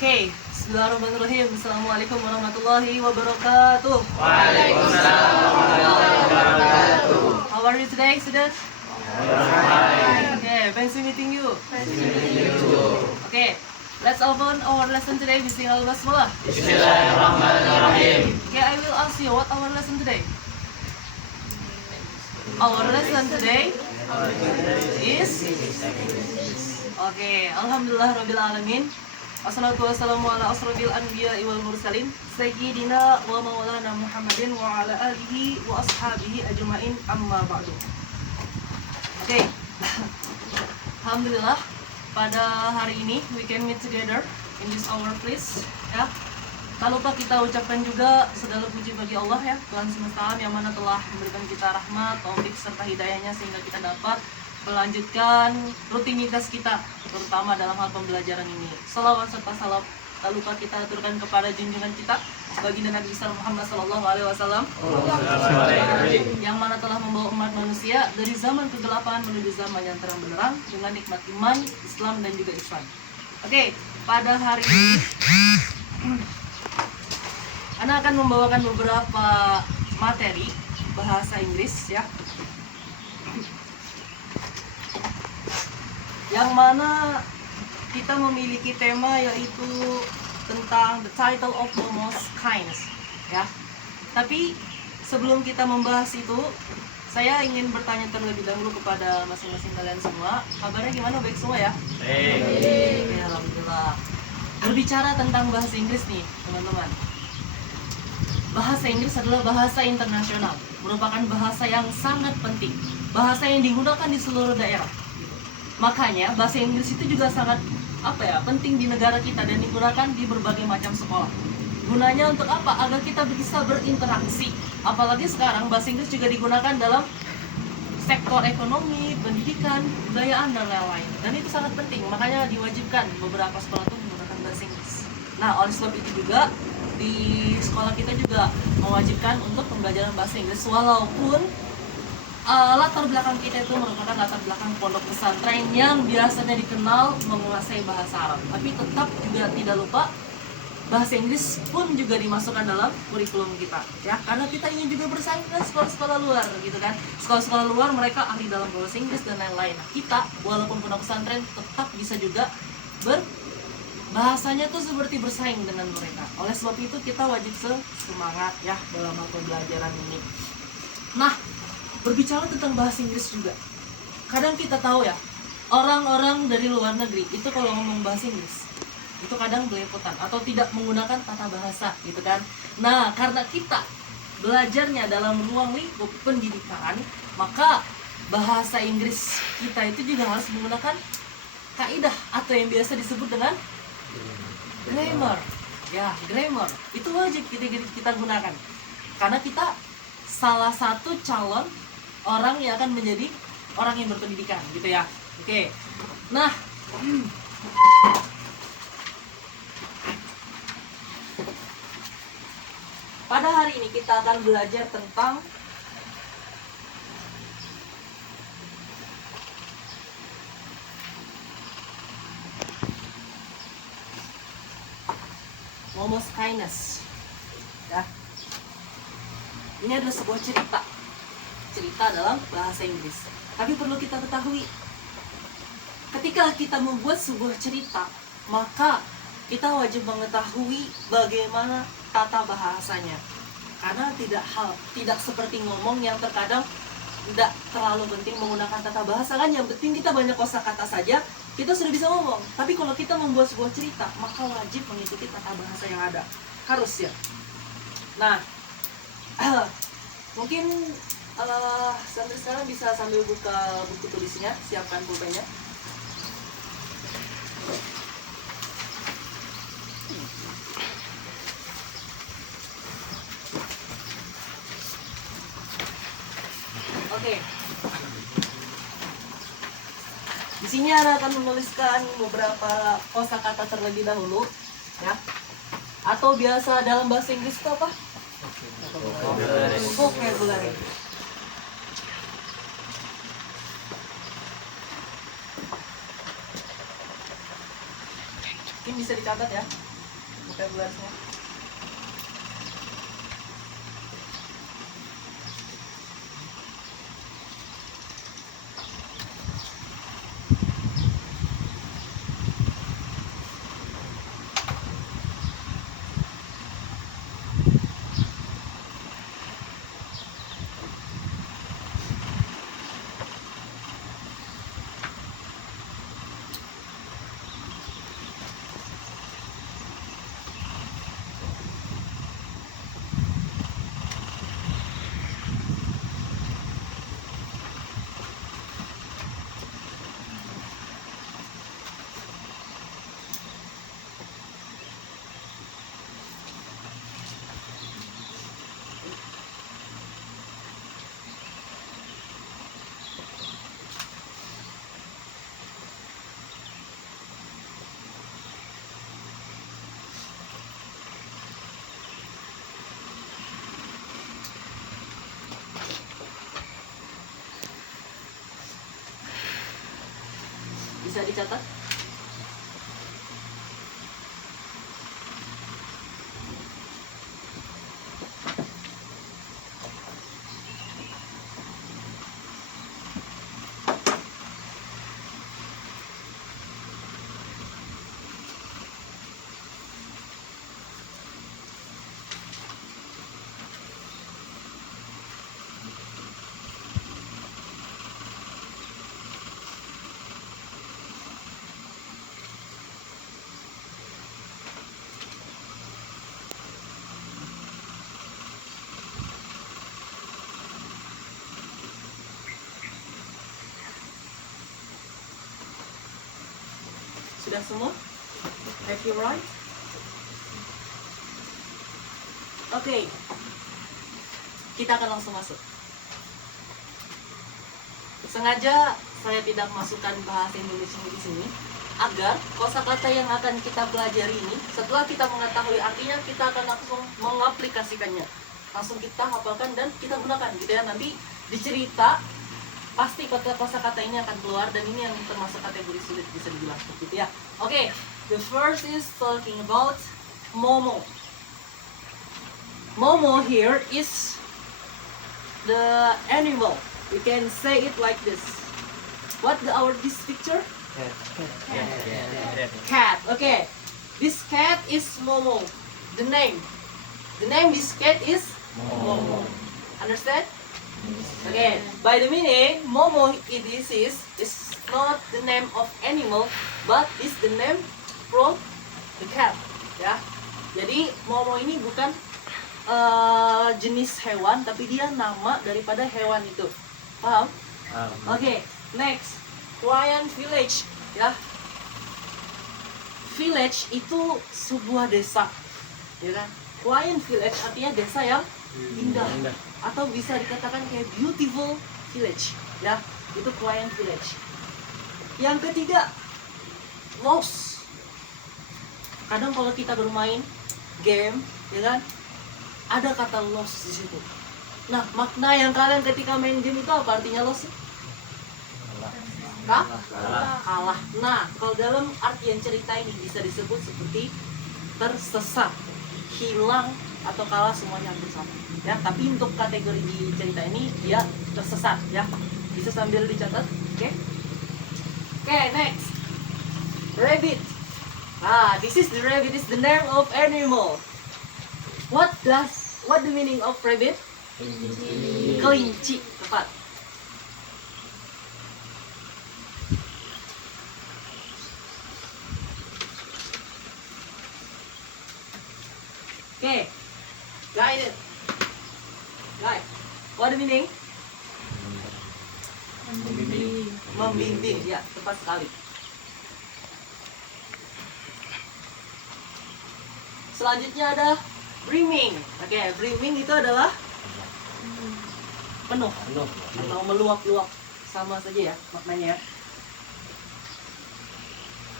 Okay, Bismillahirrahmanirrahim. Assalamualaikum warahmatullahi wabarakatuh. Waalaikumsalam warahmatullahi wabarakatuh. How are you today, students? Okay, fancy meeting you. Okay, let's open our lesson today. Bismillah. Bismillahirrahmanirrahim. Okay, I will ask you what our lesson today. Our lesson today is okay. Alhamdulillah Rabbil Alamin. Assalatu wassalamu ala asrofil anbiya wal mursalin Sayyidina wa maulana Muhammadin wa ala alihi wa ashabihi ajma'in amma ba'du. Oke, Alhamdulillah pada hari ini we can meet together in this hour please ya. Tak lupa kita ucapkan juga segala puji bagi Allah ya, Tuhan semesta alam yang mana telah memberikan kita rahmat, taufik serta hidayahnya sehingga kita dapat melanjutkan rutinitas kita terutama dalam hal pembelajaran ini. Salawat serta salam tak lupa kita aturkan kepada junjungan kita baginda Nabi besar Muhammad sallallahu alaihi wasallam yang mana telah membawa umat manusia dari zaman kegelapan menuju zaman yang terang benderang dengan nikmat iman, Islam dan juga ihsan. Oke, pada hari ini Ana akan membawakan beberapa materi bahasa Inggris ya, yang mana kita memiliki tema yaitu tentang the title of the most kindness ya. Tapi sebelum kita membahas itu, saya ingin bertanya terlebih dahulu kepada masing-masing kalian semua. Kabarnya gimana? Baik semua ya? Baik. Ya, alhamdulillah. Berbicara tentang bahasa Inggris nih teman-teman, bahasa Inggris adalah bahasa internasional, merupakan bahasa yang sangat penting, bahasa yang digunakan di seluruh daerah. Makanya bahasa Inggris itu juga sangat penting di negara kita dan digunakan di berbagai macam sekolah. Gunanya untuk apa? Agar kita bisa berinteraksi. Apalagi sekarang bahasa Inggris juga digunakan dalam sektor ekonomi, pendidikan, kebudayaan dan lain-lain. Dan itu sangat penting. Makanya diwajibkan beberapa sekolah itu menggunakan bahasa Inggris. Nah, oleh sebab itu juga di sekolah kita juga mewajibkan untuk pembelajaran bahasa Inggris, walaupun latar belakang kita itu merupakan latar belakang pondok pesantren yang biasanya dikenal menguasai bahasa Arab, tapi tetap juga tidak lupa bahasa Inggris pun juga dimasukkan dalam kurikulum kita ya, karena kita ingin juga bersaing dengan sekolah-sekolah luar gitu kan. Sekolah-sekolah luar mereka ahli dalam bahasa Inggris dan lain-lain. Nah, kita walaupun pondok pesantren tetap bisa juga bahasanya tuh seperti bersaing dengan mereka. Oleh sebab itu kita wajib semangat ya dalam pembelajaran ini. Nah, berbicara tentang bahasa Inggris juga, kadang kita tahu ya, orang-orang dari luar negeri itu kalau ngomong bahasa Inggris itu kadang belepotan atau tidak menggunakan tata bahasa gitu kan. Nah, karena kita belajarnya dalam ruang lingkup pendidikan, maka bahasa Inggris kita itu juga harus menggunakan kaidah atau yang biasa disebut dengan grammar ya. Grammar itu wajib kita gunakan karena kita salah satu calon orang yang akan menjadi orang yang berpendidikan gitu ya. Oke. Nah, pada hari ini kita akan belajar tentang almost kindness ya. Ini adalah sebuah cerita dalam bahasa Inggris. Tapi perlu kita ketahui, ketika kita membuat sebuah cerita, maka kita wajib mengetahui bagaimana tata bahasanya. Karena tidak seperti ngomong yang terkadang tidak terlalu penting menggunakan tata bahasa kan. Yang penting kita banyak kosakata saja, kita sudah bisa ngomong. Tapi kalau kita membuat sebuah cerita, maka wajib mengikuti tata bahasa yang ada. Harus ya. Nah, mungkin sambil sekarang bisa sambil buka buku tulisnya, siapkan pulpennya. Oke. Di sini Anda akan menuliskan beberapa kosakata terlebih dahulu, ya. Atau biasa dalam bahasa Inggris itu apa? Vocabulary. Mungkin bisa dicatat ya. vocabulaire-nya. Bisa dicatat? Sudah semua? Have you right? Oke. Kita akan langsung masuk. Sengaja saya tidak masukkan bahasa Indonesia di sini agar kosakata yang akan kita pelajari ini setelah kita mengetahui artinya kita akan langsung mengaplikasikannya. Langsung kita hafalkan dan kita gunakan gitu ya. Nanti dicerita pasti kosakata ini akan keluar dan ini yang termasuk kategori sulit bisa dibilang gitu ya. Oke, the first is talking about Momo. Momo here is the animal. We can say it like this. What this picture? Cat. Okay. This cat is Momo. The name this cat is Momo. Understand? Okay. By the meaning, Momo is not the name of animal, but is the name from the cat. Ya. Jadi Momo ini bukan jenis hewan, tapi dia nama daripada hewan itu. Paham? Oke, next, Hawaiian village, ya. Village itu sebuah desa, ya kan? Hawaiian village artinya desa yang indah, atau bisa dikatakan kayak beautiful village, ya. Itu Hawaiian village. Yang ketiga, lost. Kadang kalau kita bermain game, ya kan, ada kata lost di situ. Nah, makna yang kalian ketika main game itu apa artinya lost? Kalah. Nah, kalau dalam artian cerita ini bisa disebut seperti tersesat, hilang atau kalah semuanya hampir sama. Ya, tapi untuk kategori di cerita ini dia tersesat, ya. Bisa sambil dicatat, oke? Oke, next. Rabbit. This is the rabbit, is the name of animal. What the meaning of rabbit? Kelinci, tepat. Okay, guided. Guide. What the meaning? Membimbing, ya, tepat sekali. Selanjutnya ada brimming. Oke, brimming itu adalah penuh atau meluap-luap, sama saja ya maknanya.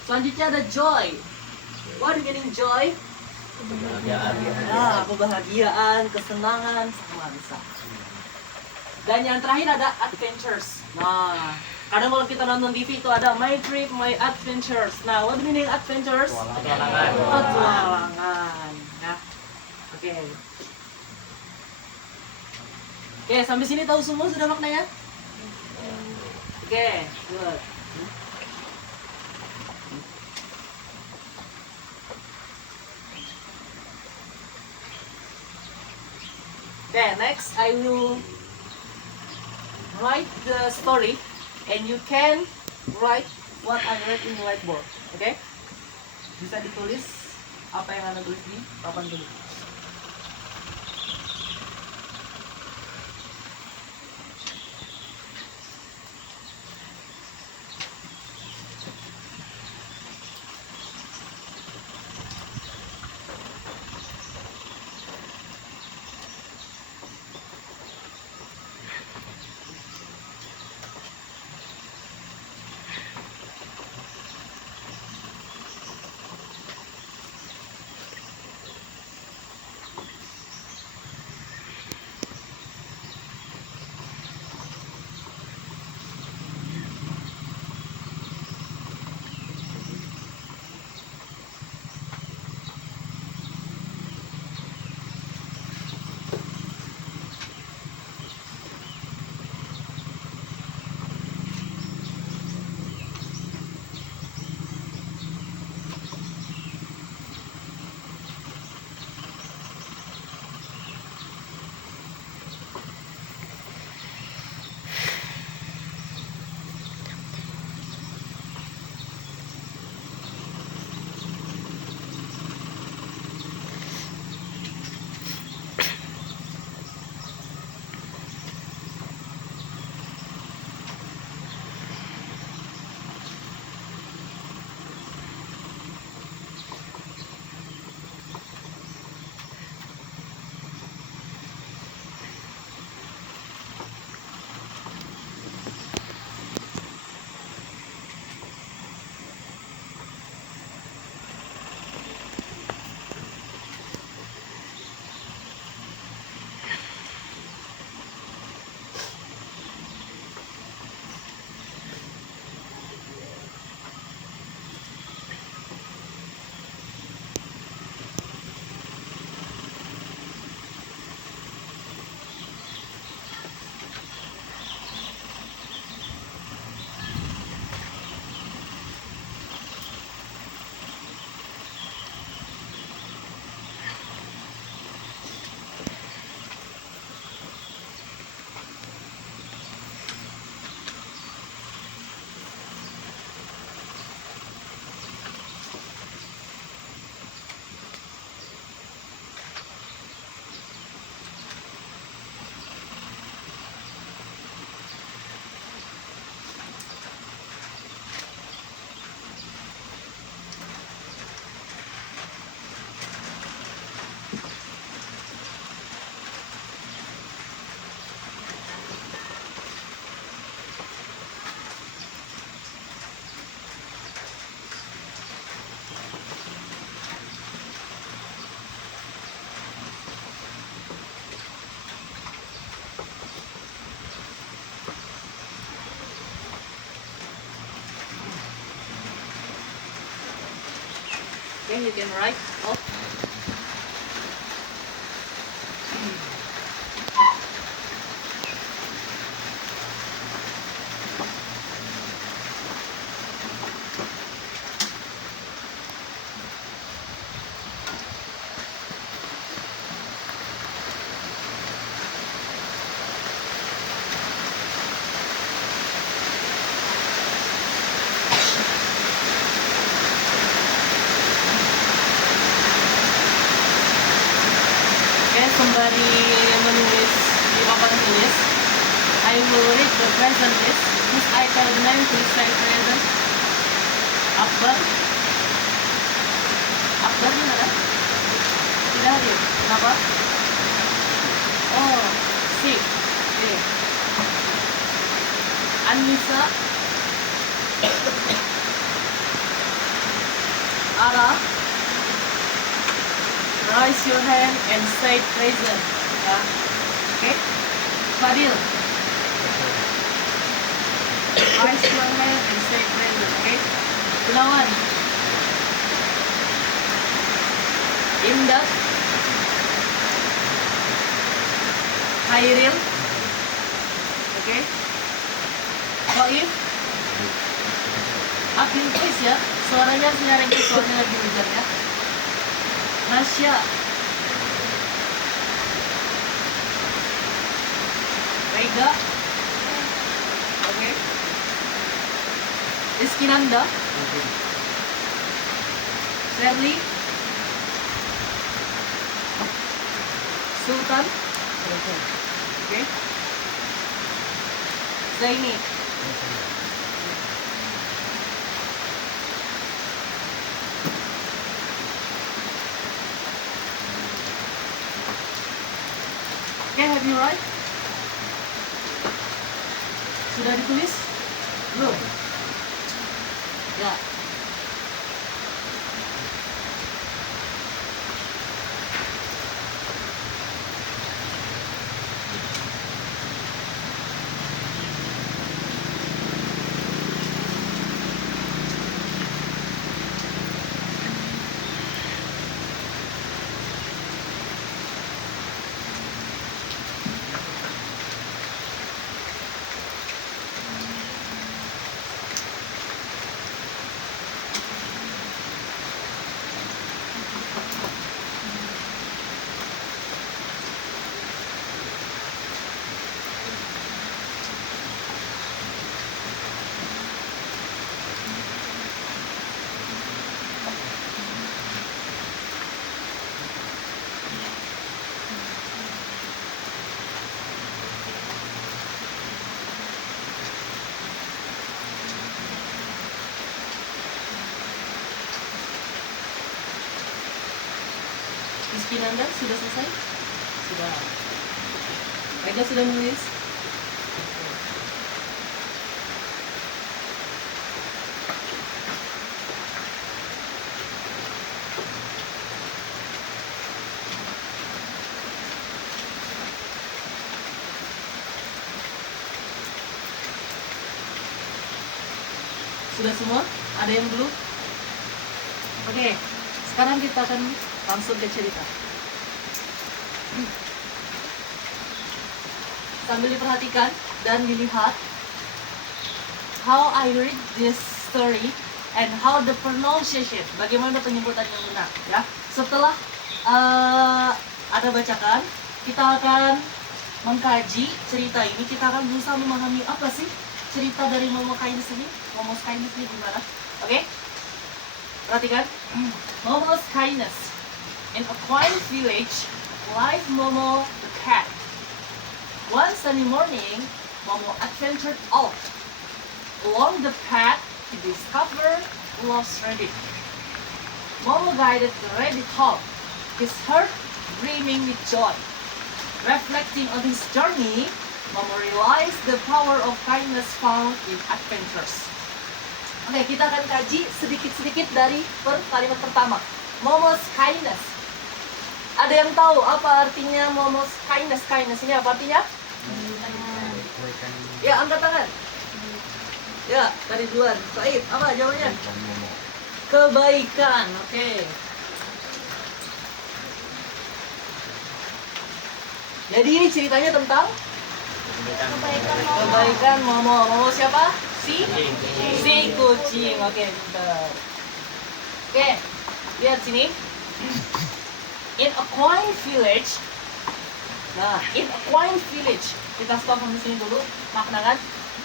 Selanjutnya ada joy. What do you mean joy? Kebahagiaan, kesenangan, sama bisa. Dan yang terakhir ada adventures. Nah, Kadang kalau kita nonton TV itu ada My Trip, My Adventures. Nah, what meaning adventures? Petualangan. Petualangan. Ya. Oke. Oke, sampai sini tahu semua sudah maknanya? Oke, good. Okay, next I will write the story and you can write what I read in the whiteboard. Okay? Bisa ditulis apa yang Anda tulis di papan tulis. Okay, you can write off. Sembari menulis di papan tulis, I will read the present list. Please I tell the name, please say present. Akbar. Akbar mana kan? Tidak hadir. Kenapa? Oh, sick. Okay. Anissa. Ara. Raise your hand and say present. Yeah. Okay. Fadil. Rise your hand and say prayer, okay? Ulangan. Imdad. Khairil. Okay? Qaif. Abdul Qais ya. Suaranya harus nyaring ke suaranya lagi hujan ya. Nasya. Rega. Okay. Iskinanda. Sherly. Sultan. Okay. Zaini. Okay, have you write? Sudah ditulis? Belum? Ya. Miskin Anda sudah selesai? Sudah. Rega sudah menulis? Sudah semua? Ada yang belum? Oke, sekarang kita akan langsung ke cerita. Sambil diperhatikan dan dilihat how I read this story and how the pronunciation, bagaimana penyebutan yang benar, ya. Setelah ada bacakan, kita akan mengkaji cerita ini. Kita akan berusaha memahami apa sih cerita dari Momo Kindness ini. Momo's Kindness ini gimana? Oke? Perhatikan. Momo's Kindness. In a quiet village, lives Momo the cat. One sunny morning, Momo adventured out. Along the path, he discovered lost rabbit. Momo guided the rabbit home, his heart brimming with joy. Reflecting on his journey, Momo realized the power of kindness found in adventures. Oke, kita akan kaji sedikit-sedikit dari kalimat pertama. Momo's Kindness. Ada yang tahu apa artinya Momo's Kindness? Kindness ini apa artinya? Ya, angkat tangan. Ya, tadi duluan. Said, apa jawabannya? Kebaikan. Oke. Jadi ini ceritanya tentang kebaikan Momo. Momo siapa? Si kucing. Oke, bentar. Oke, lihat sini. In a quiet village. Nah, in a quiet village. Kita stop di sini dulu. Makna kan?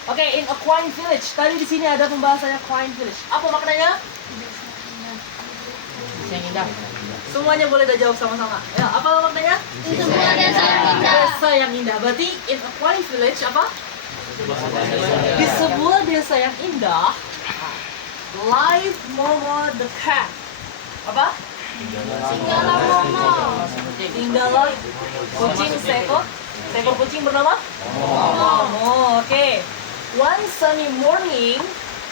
Oke, in a quiet village. Tadi di sini ada pembahasannya quiet village. Apa maknanya? Yang indah. Semuanya boleh dah jawab sama-sama. Ya, apa maknanya? Sebuah desa yang indah. Desa yang indah. Berarti in a quiet village apa? Di sebuah desa yang indah, live Momo the cat. Apa? Tinggallah Momo. Tinggallah kucing seekor. Seekor kucing bernama? Momo. Oke. One sunny morning.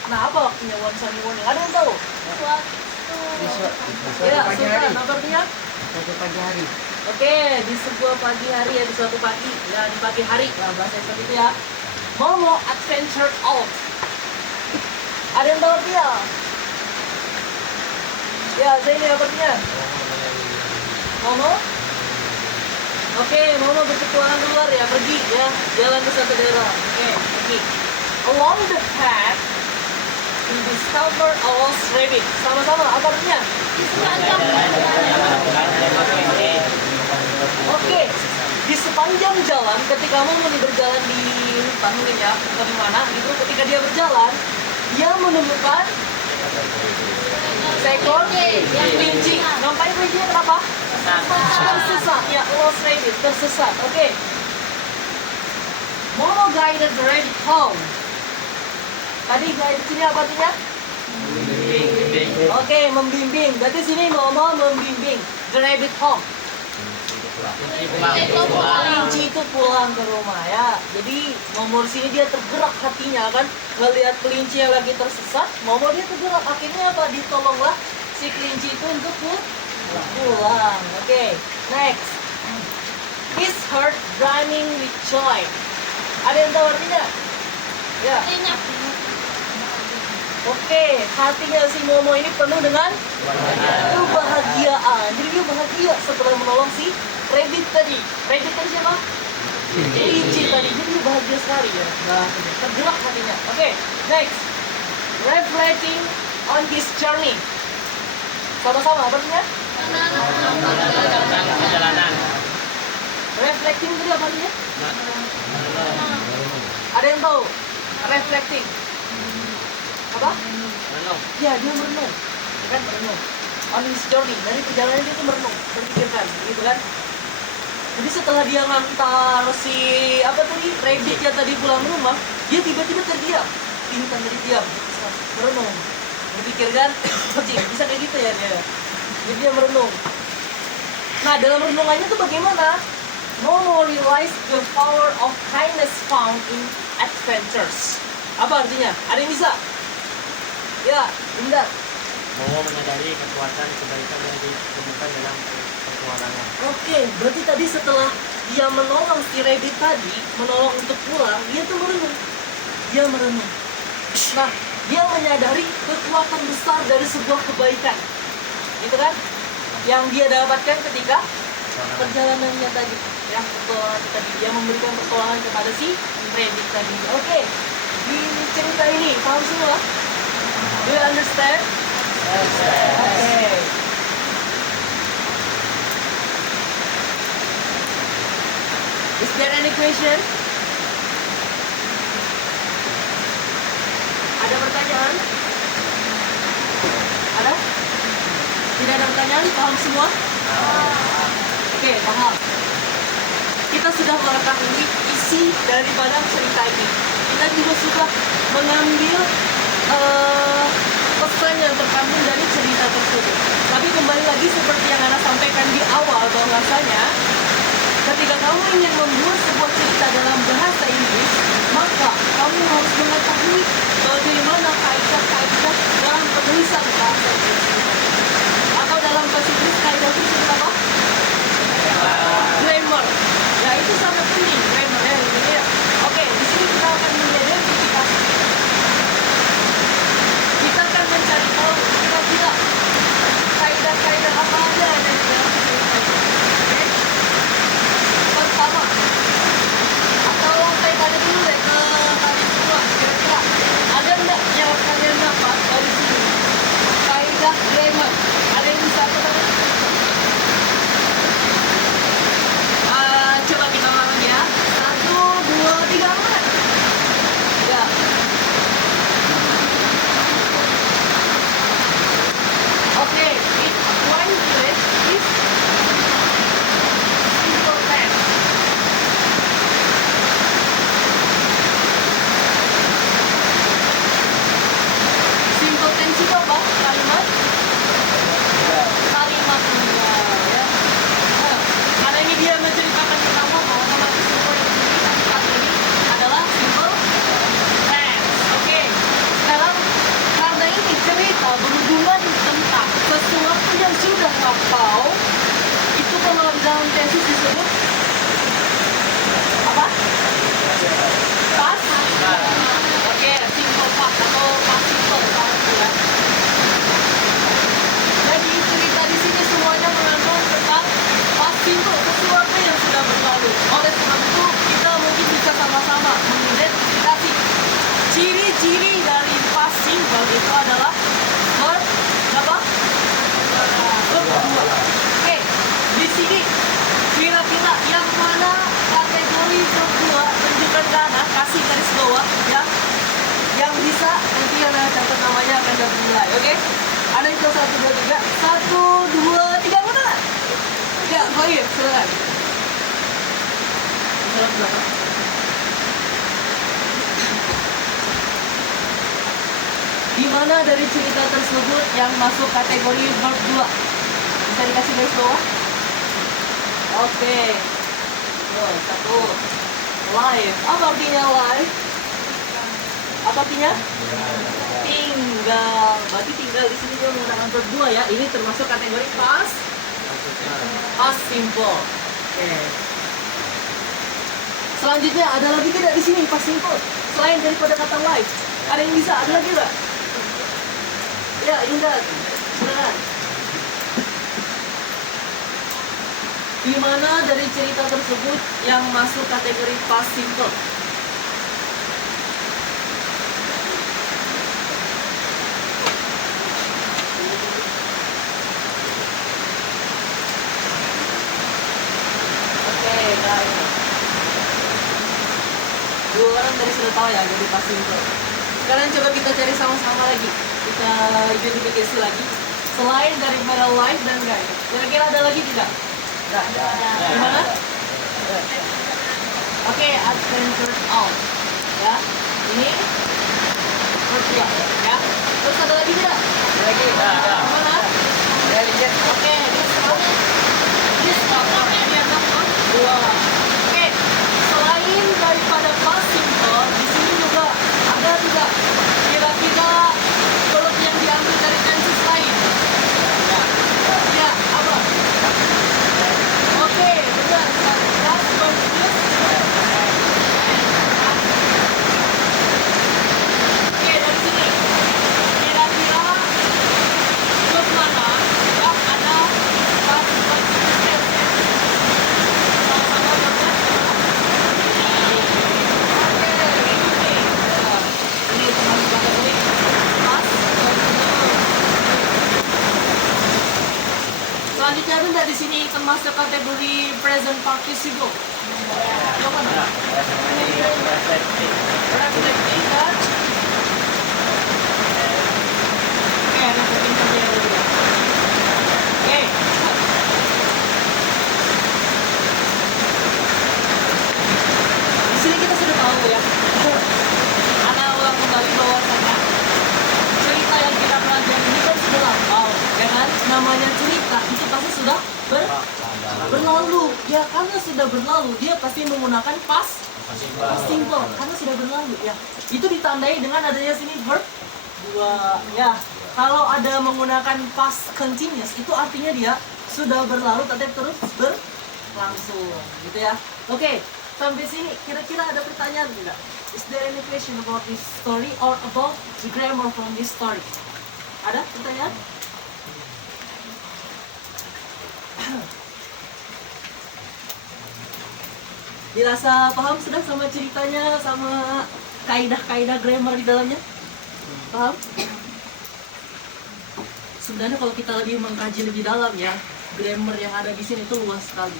Nah, apa waktunya one sunny morning? Ada yang tahu? Ya, Sultan. Apa artinya? Suatu pagi hari. Oke, di sebuah pagi hari ya, di suatu pagi. Ya, di pagi hari. Nah, bahasa seperti itu ya. Momo adventured out. Ada yang tahu artinya? Ya, saya ini apa artinya? Momo? Oke, Momo berpetualangan keluar ya, pergi ya, jalan ke satu daerah. Oke, pergi. Along the path, we discover a lost rabbit. Sama-sama, apa artinya? Di sepanjang perjalanan. Oke, di sepanjang jalan, ketika Momo ini berjalan di hutan mungkin ya, atau di mana, gitu, ketika dia berjalan, dia menemukan seekor kelinci. Ngapain kelincinya? Kenapa? Tersesat, ya, lost rabbit, tersesat. Oke. Momo guided the rabbit home. Tadi guide sini apa artinya? Oke, membimbing. Berarti sini Momo membimbing the rabbit home. Kelinci itu pulang ke rumah ya. Jadi Momo sini dia tergerak hatinya kan, ngelihat kelinci yang lagi tersesat. Momo dia tergerak, akhirnya apa? Ditolonglah si kelinci itu untuk pulang. Oke, next. His heart brimming with joy. Ada yang tahu artinya? Ya. Artinya Oke, hatinya si Momo ini penuh dengan kebahagiaan. Jadi dia bahagia setelah menolong si rabbit tadi. Rabbit tadi siapa? Kelinci tadi. Jadi dia bahagia sekali ya. Nah, tergerak hatinya. Oke, next. Reflecting on his journey. Sama-sama, apa artinya? Perjalanan. Reflecting tadi apa artinya? Ada yang tahu? Reflecting. Apa? Merenung. Ya, dia merenung. Ya kan, merenung. On his journey. Dari perjalanan dia itu merenung, berpikirkan, gitu kan? Jadi setelah dia ngantar si apa tadi rabbitnya tadi pulang rumah, dia tiba-tiba terdiam, pingsan dari diam, merenung, berpikir kan, bisa kayak gitu ya dia. Jadi dia merenung. Nah dalam renungannya tuh bagaimana? Momo realized the power of kindness found in adventures. Apa artinya? Ada yang bisa? Ya, bentar. Momo menyadari kekuatan kebaikan yang ditemukan dalam petualangan. Oke, berarti tadi setelah dia menolong si rabbit tadi, menolong untuk pulang, dia tuh merenung. Dia merenung. Nah, dia menyadari kekuatan besar dari sebuah kebaikan. Gitu kan? Yang dia dapatkan ketika perjalanannya tadi. Ya, petualangan tadi. Dia memberikan pertolongan kepada si rabbit tadi. Oke, di cerita ini, paham semua? Do you understand? Oke. Is there any question? Ada pertanyaan? Ada? Tidak ada pertanyaan? Paham semua? Oke, paham. Kita sudah mengetahui isi daripada cerita ini. Kita juga sudah mengambil pesan yang terkandung dari cerita tersebut. Tapi kembali lagi seperti yang Ana sampaikan di awal bahwasanya ketika kamu ingin membuat sebuah cerita dalam bahasa Inggris, maka kamu harus mengetahui bagaimana kaidah-kaidah dalam penulisan bahasa Inggris. Atau dalam bahasa Inggris kaidah itu disebut apa? Grammar. Ya itu sangat penting grammar ya. Gitu ya. Oke, di sini kita akan mengidentifikasi. Kita akan mencari tahu kira-kira kaidah-kaidah apa aja yang ada di dalam cerita ini. Oke? Pertama, atau saya tanya dulu deh ke kalian semua, kira-kira ada enggak yang kalian dapat dari sini? Kaidah grammar. Ada yang bisa apa namanya? Coba kita ulang ya. 1, Verb berapa? Verb 2. Oke, di sini kira-kira yang mana kategori verb 2? Tunjukkan ke anak, kasih garis bawah ya. Yang bisa nanti yang catat namanya akan dapat nilai. Oke? Ada itu 1, 2, 3. 1, 2, 3 mana? Ya, baik, silakan. Salam belakang. Di mana dari cerita tersebut yang masuk kategori verb 2? Bisa dikasih garis bawah? Oke. Oh, 1. Live. Apa artinya live? Apa artinya? Tinggal. Berarti tinggal di sini dia menggunakan verb 2 ya. Ini termasuk kategori past simple. Oke. Selanjutnya ada lagi tidak di sini past simple? Selain daripada kata live, ada yang bisa? Ada lagi nggak? Ya, Indah. Silakan. Di mana dari cerita tersebut yang masuk kategori past simple? Oke, guys. Dua orang tadi sudah tahu ya jadi past simple. Sekarang coba kita cari sama-sama lagi. Kita identifikasi lagi. Selain dari live dan guide, kira-kira ada lagi tidak? Tidak. Gimana? Oke, adventure out. Ya, ini berdua. Ya. Terus ada lagi tidak? Ada lagi. Gimana? Oke, this ini ada dua. Oke, selain daripada past simple, di sini juga ada tidak? Kira-kira verb yang diambil dari tenses lain? Ya, apa? Oke, benar. Past continuous. Oke, dari sini. Kira-kira verb mana yang ada past continuous tense? Sama-sama verbnya. Oke, ini. Ini termasuk kategori past continuous. Selanjutnya ada nggak di sini termasuk kategori present participle? Yang mana? Reflecting dan oke, ada pintarnya juga. Oke. Di sini kita sudah tahu ya. Ana ulang kembali bahwasannya cerita yang kita pelajari ini kan sudah lampau, ya kan? Namanya cerita itu pasti sudah berlalu. Ya karena sudah berlalu, dia pasti menggunakan past simple karena sudah berlalu. Ya, itu ditandai dengan adanya sini verb 2. Ya, kalau ada menggunakan past continuous itu artinya dia sudah berlalu tapi terus berlangsung, gitu ya. Oke, sampai sini kira-kira ada pertanyaan tidak? Is there any question about this story or about the grammar from this story? Ada pertanyaan? Dirasa paham sudah sama ceritanya, sama kaidah-kaidah grammar di dalamnya? Paham? Sebenarnya kalau kita lebih mengkaji lebih dalam ya, grammar yang ada di sini itu luas sekali.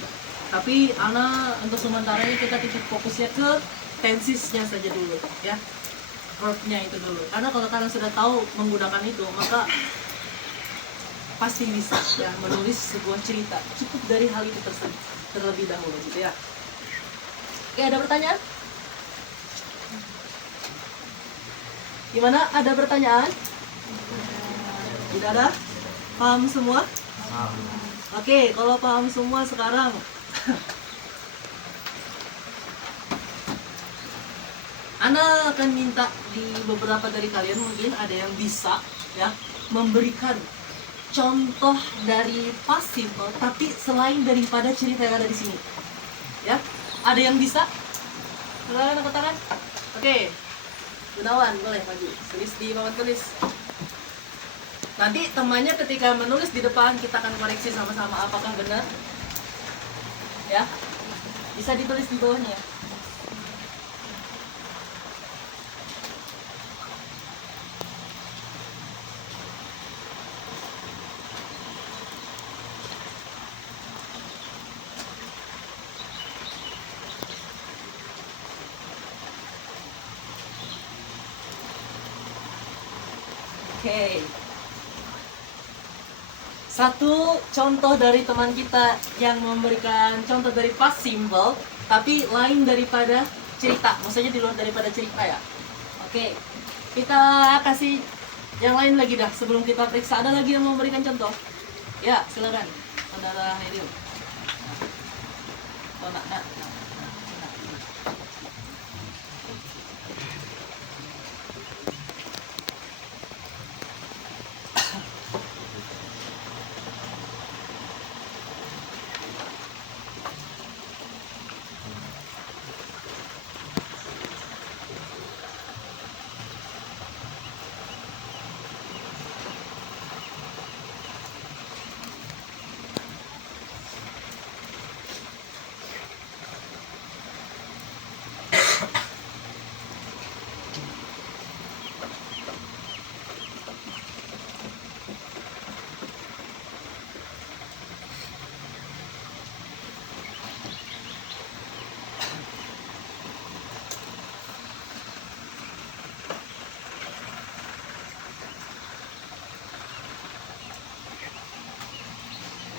Tapi Ana untuk sementara ini kita titik fokusnya ke tensesnya saja dulu ya, verbnya itu dulu. Karena kalau kalian sudah tahu menggunakan itu, maka pasti bisa ya menulis sebuah cerita. Cukup dari hal itu terlebih dahulu gitu ya. Oke, ada pertanyaan? Gimana? Ada pertanyaan? Tidak ada? Paham semua? Oke, kalau paham semua sekarang Ana akan minta di beberapa dari kalian mungkin ada yang bisa ya memberikan contoh dari past simple tapi selain daripada cerita yang ada di sini. Ya, ada yang bisa? Silakan angkat tangan. Oke, Gunawan boleh maju, tulis di papan tulis. Nanti temannya ketika menulis di depan kita akan koreksi sama-sama apakah benar. Ya, bisa ditulis di bawahnya. Oke. Satu contoh dari teman kita yang memberikan contoh dari past simple, tapi lain daripada cerita. Maksudnya di luar daripada cerita ya. Oke. Kita kasih yang lain lagi dah sebelum kita periksa. Ada lagi yang mau memberikan contoh? Ya, silakan. Saudara Heril. Oh, nak.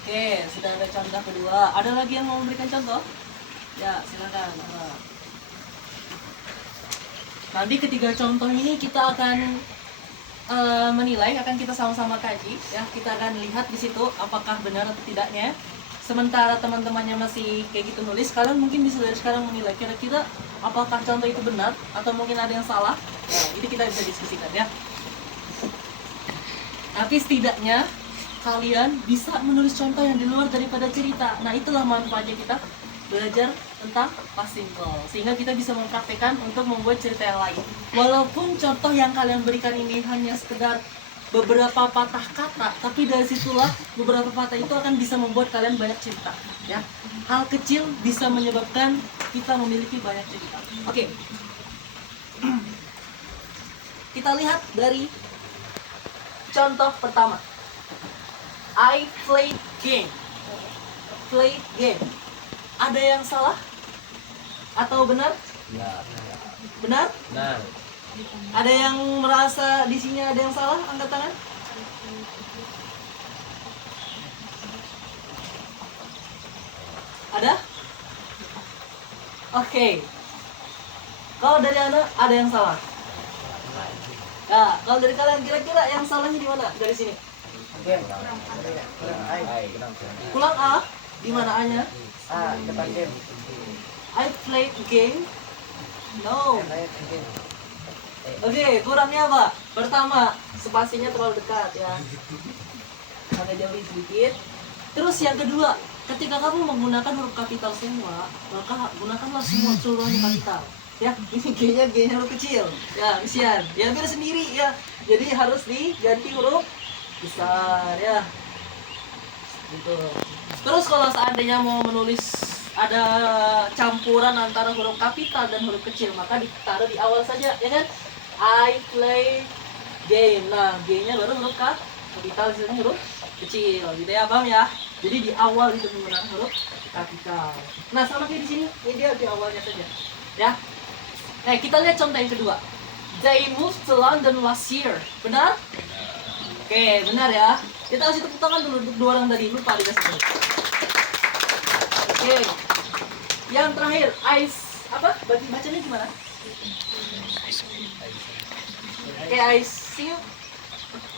Oke, sudah ada contoh kedua. Ada lagi yang mau memberikan contoh? Ya, silakan. Nanti ketiga contoh ini kita akan menilai, akan kita sama-sama kaji. Ya, kita akan lihat di situ apakah benar atau tidaknya. Sementara teman-temannya masih kayak gitu nulis, kalian mungkin bisa dari sekarang menilai kira-kira apakah contoh itu benar atau mungkin ada yang salah. Nah, ini kita bisa diskusikan ya. Tapi setidaknya kalian bisa menulis contoh yang di luar daripada cerita. Nah, itulah manfaatnya kita belajar tentang past simple, sehingga kita bisa mempraktekkan untuk membuat cerita yang lain. Walaupun contoh yang kalian berikan ini hanya sekedar beberapa patah kata, tapi dari situlah beberapa patah itu akan bisa membuat kalian banyak cerita ya. Hal kecil bisa menyebabkan kita memiliki banyak cerita. Oke. Kita lihat dari contoh pertama. I played game. Played game. Ada yang salah? Atau benar? Benar? Nah, Ada yang merasa di sini ada yang salah? Angkat tangan. Ada? Oke. Kalau dari anak ada yang salah. Nah, kalau dari kalian kira-kira yang salahnya di mana? Dari sini. Pulang A, di mana A-nya? depan game. I played game. No. Oke, kurangnya apa? Pertama, spasinya terlalu dekat ya. Agak jauhin sedikit. Terus yang kedua, ketika kamu menggunakan huruf kapital semua, maka gunakanlah semua seluruhnya kapital. Ya, ini G-nya huruf kecil. Ya, kesian. Ya, biar sendiri ya. Jadi harus diganti huruf besar ya. Gitu. Terus kalau seandainya mau menulis ada campuran antara huruf kapital dan huruf kecil, maka ditaruh di awal saja, ya kan? I play game. Nah, G-nya baru huruf kapital, sini huruf kecil, gitu ya, paham ya? Jadi di awal itu menggunakan huruf kapital. Nah, sama kayak di sini, ini dia di awalnya saja, ya. Nah, kita lihat contoh yang kedua. They moved to London last year. Benar? Oke, benar ya. Kita kasih tepuk tangan dulu untuk dua orang tadi, lupa dikasih tepuk. Oke. Yang terakhir, apa? Bacanya gimana? Oke, I see you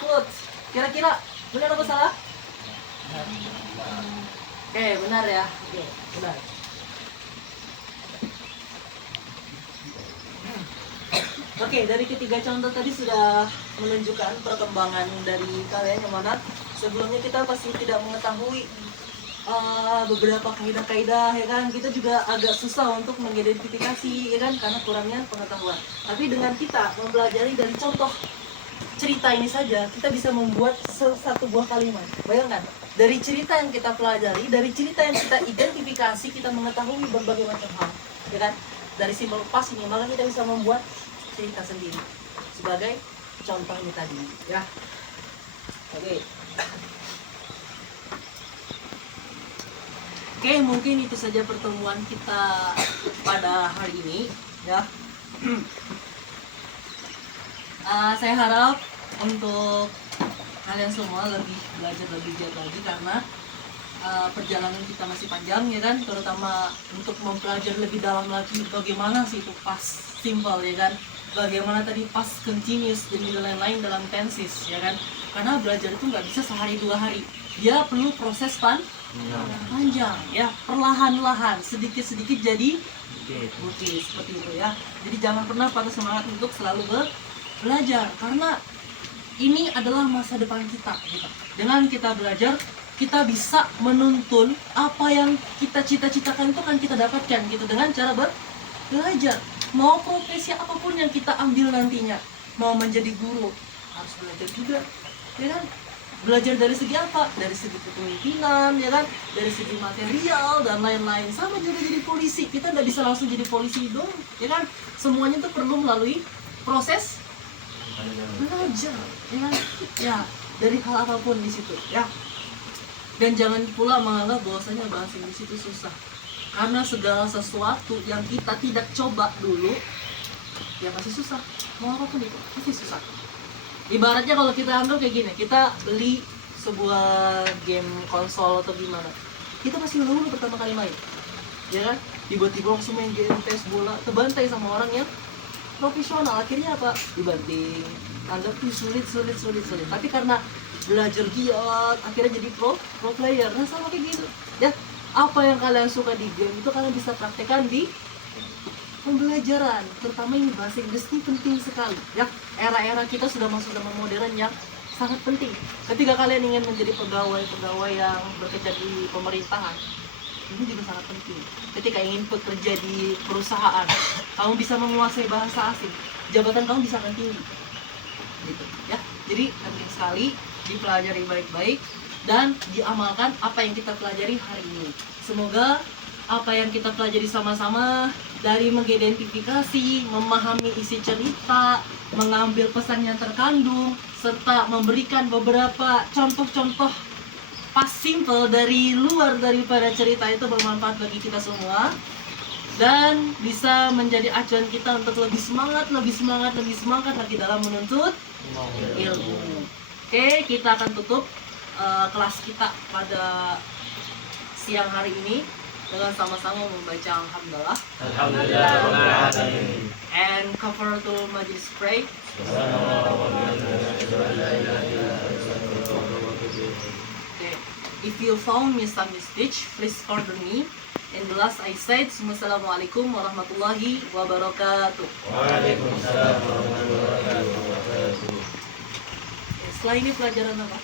clothes. Kira-kira benar atau salah? Oke, benar ya. Oke, benar. Oke, dari ketiga contoh tadi sudah menunjukkan perkembangan dari kalian yang mana sebelumnya kita pasti tidak mengetahui beberapa kaidah-kaidah, ya kan? Kita juga agak susah untuk mengidentifikasi, ya kan? Karena kurangnya pengetahuan. Tapi dengan kita mempelajari dari contoh cerita ini saja, kita bisa membuat satu buah kalimat. Bayangkan, dari cerita yang kita pelajari, dari cerita yang kita identifikasi, kita mengetahui berbagai macam hal, ya kan? Dari simbol pas ini, maka kita bisa membuat cerita sendiri sebagai contoh ini tadi, ya. Oke. Oke, mungkin itu saja pertemuan kita pada hari ini, ya. Saya harap untuk kalian semua lebih belajar lebih giat lagi karena perjalanan kita masih panjang ya kan, terutama untuk mempelajari lebih dalam lagi bagaimana sih itu past simple ya kan, bagaimana tadi past continuous dan lain-lain dalam tenses ya kan, karena belajar itu nggak bisa sehari 2 hari, dia perlu proses panjang ya, perlahan-lahan sedikit-sedikit jadi bukti seperti itu ya. Jadi jangan pernah patah semangat untuk selalu belajar karena ini adalah masa depan kita gitu. Dengan kita belajar kita bisa menuntun apa yang kita cita-citakan itu kan kita dapatkan gitu dengan cara belajar. Mau profesi apapun yang kita ambil nantinya, mau menjadi guru harus belajar juga ya kan. Belajar dari segi apa? Dari segi kepemimpinan ya kan, dari segi material dan lain-lain. Sama juga jadi polisi, kita nggak bisa langsung jadi polisi dong ya kan, semuanya itu perlu melalui proses belajar ya kan, ya dari hal apapun di situ ya. Dan jangan pula menganggap bahwasanya bahasa Inggris itu susah, karena segala sesuatu yang kita tidak coba dulu ya pasti susah. Mau apapun itu pasti susah. Ibaratnya kalau kita anggap kayak gini, kita beli sebuah game konsol atau gimana, kita masih dulu pertama kali main ya kan, tiba-tiba langsung main game tes bola, terbantai sama orang yang profesional, akhirnya apa? Dibanting, anggap tuh sulit. Tapi karena belajar giat, akhirnya jadi pro player. Nah sama kayak gitu ya, apa yang kalian suka di game itu kalian bisa praktekkan di pembelajaran, terutama ini bahasa Inggris ini penting sekali ya. Era-era kita sudah masuk zaman modern yang sangat penting. Ketika kalian ingin menjadi pegawai yang bekerja di pemerintahan, ini juga sangat penting. Ketika ingin bekerja di perusahaan, kamu bisa menguasai bahasa asing, jabatan kamu bisa akan tinggi gitu ya. Jadi penting sekali dipelajari baik-baik dan diamalkan apa yang kita pelajari hari ini. Semoga apa yang kita pelajari sama-sama, dari mengidentifikasi, memahami isi cerita, mengambil pesan yang terkandung, serta memberikan beberapa contoh-contoh past simple dari luar daripada cerita itu bermanfaat bagi kita semua dan bisa menjadi acuan kita untuk lebih semangat lagi dalam menuntut ilmu. Oke, kita akan tutup kelas kita pada siang hari ini dengan sama-sama membaca Alhamdulillah. And kafaratul majlis pray. Okay. If you found me some mistake, please pardon me. And the last I said, Assalamualaikum warahmatullahi wabarakatuh. Waalaikumsalam warahmatullahi wabarakatuh. Setelah ini pelajaran apa?